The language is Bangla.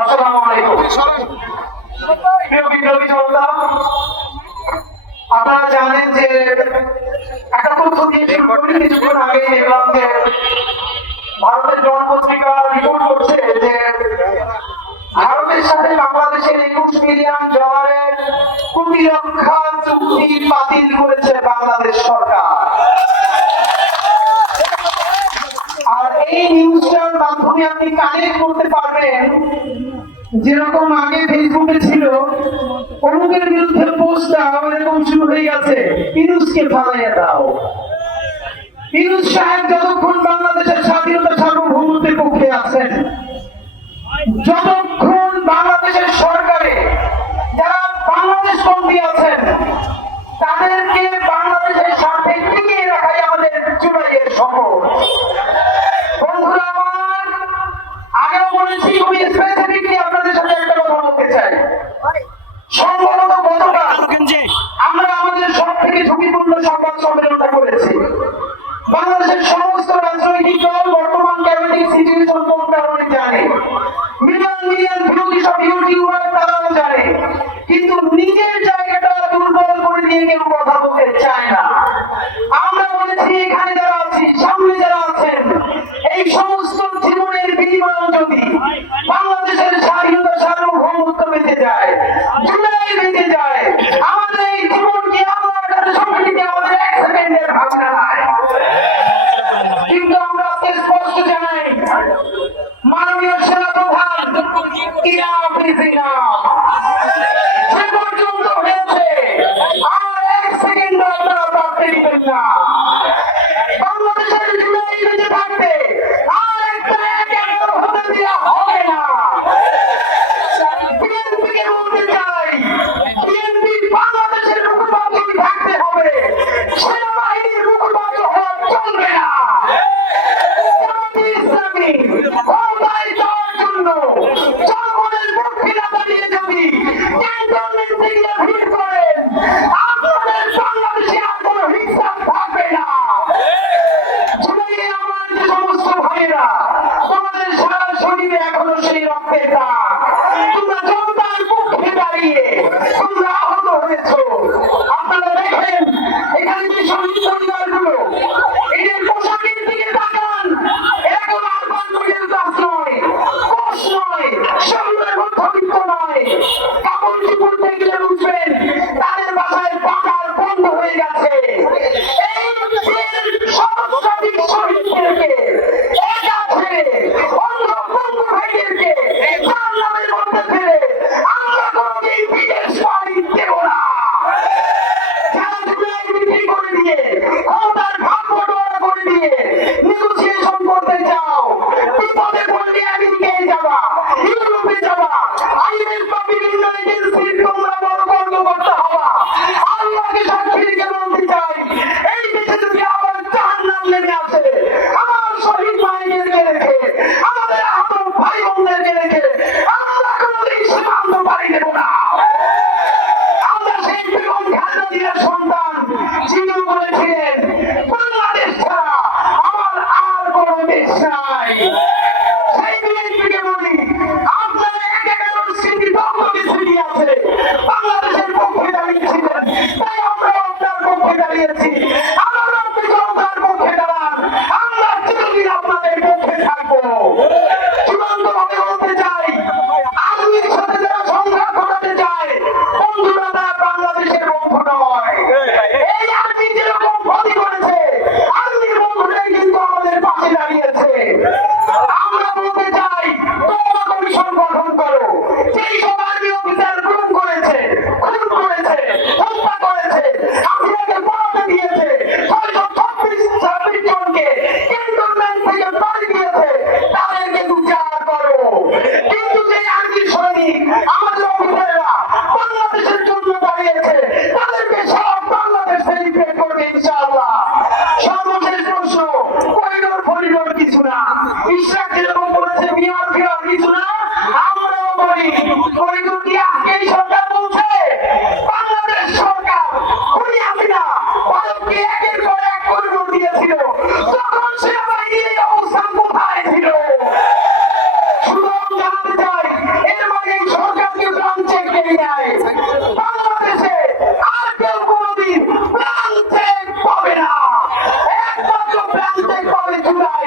আসসালামু আলাইকুম। প্রিয় বিপ্লবী জনতা, আপনারা জানেন যে একটা তথ্য দিয়ে কিছুক্ষণ আগে দেখলাম যে ভারতের জনপত্রিকা রিপোর্ট করছে যে ভারতের সাথে বাংলাদেশের 21 মিলিয়ন ডলারের প্রতিরক্ষা চুক্তি বাতিল করেছে বাংলাদেশ সরকার। আর এই নিউজটার মাধ্যমে আপনি কানেক্ট করতে পারবেন, যেরকম আগে ফেসবুকে ছিল অমুকের বিরুদ্ধে পোস্ট দাও, এরকম শুরু হয়ে গেছে ইউনূসকে ফালাইয়া দাও। ইউনূস সাহেব যতক্ষণ বাংলাদেশের স্বাধীনতা সার্বভৌমত্বের পক্ষে আছেন, যতক্ষণ বাংলাদেশের সরকারে যারা বাংলাদেশ বন্দী আছেন তাদেরকে বাংলাদেশের স্বার্থে টিকিয়ে রাখাই আমাদের জুলাইয়ের শপথ। বন্ধুরা আমার, আগেও বলেছি, খুবই স্পেসিফিকলি আপনাদের সাথে একটা কথা বলতে চাই। সম্ভবত গতকাল আমরা আমাদের সব থেকে ঝুঁকিপূর্ণ সংবাদ সম্মেলনটা করেছি। বাংলাদেশের সমস্ত রাজনৈতিক দল বর্তমান ক্যাবিনেট সিচুয়েশন কোন কারণে জানে, মিলিয়ন মিলিয়ন বিরোধী সব ইউটিউবার তারাও জানে, কিন্তু নিজের জায়গাটা দুর্বল করে নিয়ে কেউ কথা বলতে চায় না। আমরা বলেছি এখানে যারা আছি, সামনে যারা আছেন, এই সমস্ত জীবনের বিনিময়ে যদি বাংলাদেশের স্বাধীনতা সার্বভৌমত্ব বেঁচে যায়, জুলাই বেঁচে যায়, আমাদের এই জীবনকে আমরা সম্পর্কে আমাদের এক সেকেন্ডের ভাবনা নাই। কিন্তু আমরা স্পষ্ট জানাই, মাননীয় সেনাপ্রধান, ইনাফ ইজ ইনাফ। সে পর্যন্ত হয়েছে, আর এক সেকেন্ড আপনারা ভাবতে দিবেন না। বাংলাদেশের জুলাই বেঁচে থাকতে আর একটা এক হতে দেওয়া হবে না। বিএনপিকে বলতে চাই, বিএনপি বাংলাদেশের মুখপাত্র থাকতে হবে, সেনাবাহিনীর মুখপাত্র হওয়া চলবে না। ইসলামী ক্ষমতায় যাওয়ার জন্য জনগণের পক্ষে না দাঁড়িয়ে যদি ক্যান্টনমেন্টে গিয়ে ভিড় করেন, আপনাদের বাংলাদেশে আর কোনো হিসাব থাকবে না। জুলাইয়ে আমার যে সমস্ত ভাইয়েরা, তোমাদের সারা শরীরে এখনো সেই রক্তের দাগ, তোমরা জনতার পক্ষে দাঁড়িয়ে তোমরা আহত হয়েছো। আপনারা দেখেন এখানে যে শহীদ পরিবারগুলো, এদের পোশাকের দিকে তাকান, এরকম আরবান মিডল ক্লাস নয়, কোষ নয়, শহীদের মধ্যবিত্ত নয়। কাপড় চোপড় দেখলে বুঝবেন তাদের বাসায় পাকার বন্ধ হয়ে গেছে। এই সহস্রাধিক শহীদদেরকে একা ছেড়ে, অন্ধ বন্ধু ভাইদেরকে জাহান্নামের মধ্যে ফেলে আমরা কোনোদিন বিদেশ পাড়ি দেব না। যারা জুলাই বিক্রি করে দিয়ে, ক্ষমতার ভাগ বটোয়ারা করে দিয়ে নেগোসিয়েশন করতে চাও, বিপদে পড়লে আমেরিকায় যাবা, ইউরোপে যাবা, আইএমএফ বা বিভিন্ন এজেন্সির তোমরা বড় কর্মকর্তা হবা। আল্লাহকে সাক্ষী রেখে বলতে চাই, এই দেশে যদি আবার জাহান্নাম নেমে আসে, আমার শহীদ ভাইদেরকে রেখে, আমাদের জানতে পারে জুলাই